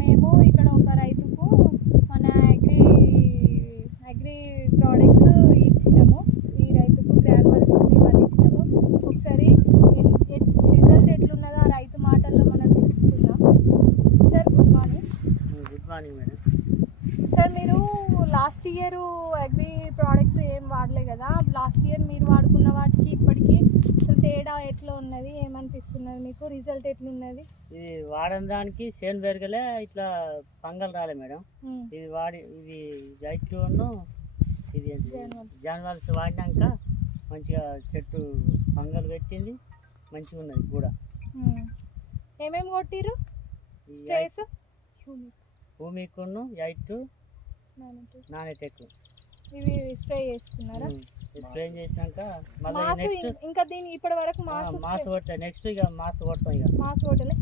మేము ఇక్కడ ఒక రైతుకు మన అగ్రి ప్రోడక్ట్స్ ఇచ్చినాము. ఈ రైతుకు గ్రాన్యువల్స్ ఇవన్నీ ఇచ్చినాము. ఒకసారి రిజల్ట్ ఎట్లున్నదో ఆ రైతు మాటల్లో మనం తెలుసుకుందాం. Sir good morning. Good morning madam. Sir మీరు లాస్ట్ ఇయర్ అగ్రి ప్రోడక్ట్స్ ఏం వాడలే కదా, లాస్ట్ ఇయర్ మీరు వాడుకున్న వాటికి ఇప్పటికీ అసలు తేడా ఎట్లా ఉన్నది, ఏమనిపిస్తున్నది మీకు, రిజల్ట్ ఎట్లున్నది? ఇది వాడని దానికి సేను పెరగలే, ఇట్లా పంగల్ రాలే మేడం. ఇది ఇది జైట్ను ఇది జాన్వాల్స్ వాడినాక మంచిగా చెట్టు పంగల్ పెట్టింది, మంచిగా ఉన్నది కూడా. ఏమేమి కొట్టిర్రు స్ప్రేస్? భూమికును ఎయిట్ నానెటెక్ ఇవి స్ప్రే చేసుకున్నారా? స్ప్రే చేసినాక మళ్ళీ ఇంకా దీని ఇప్పటి వరకు మాస్ కొడతా, నెక్స్ట్ ఇక మాస్ కొడతాం. ఇక మాస్ కొట్టలే.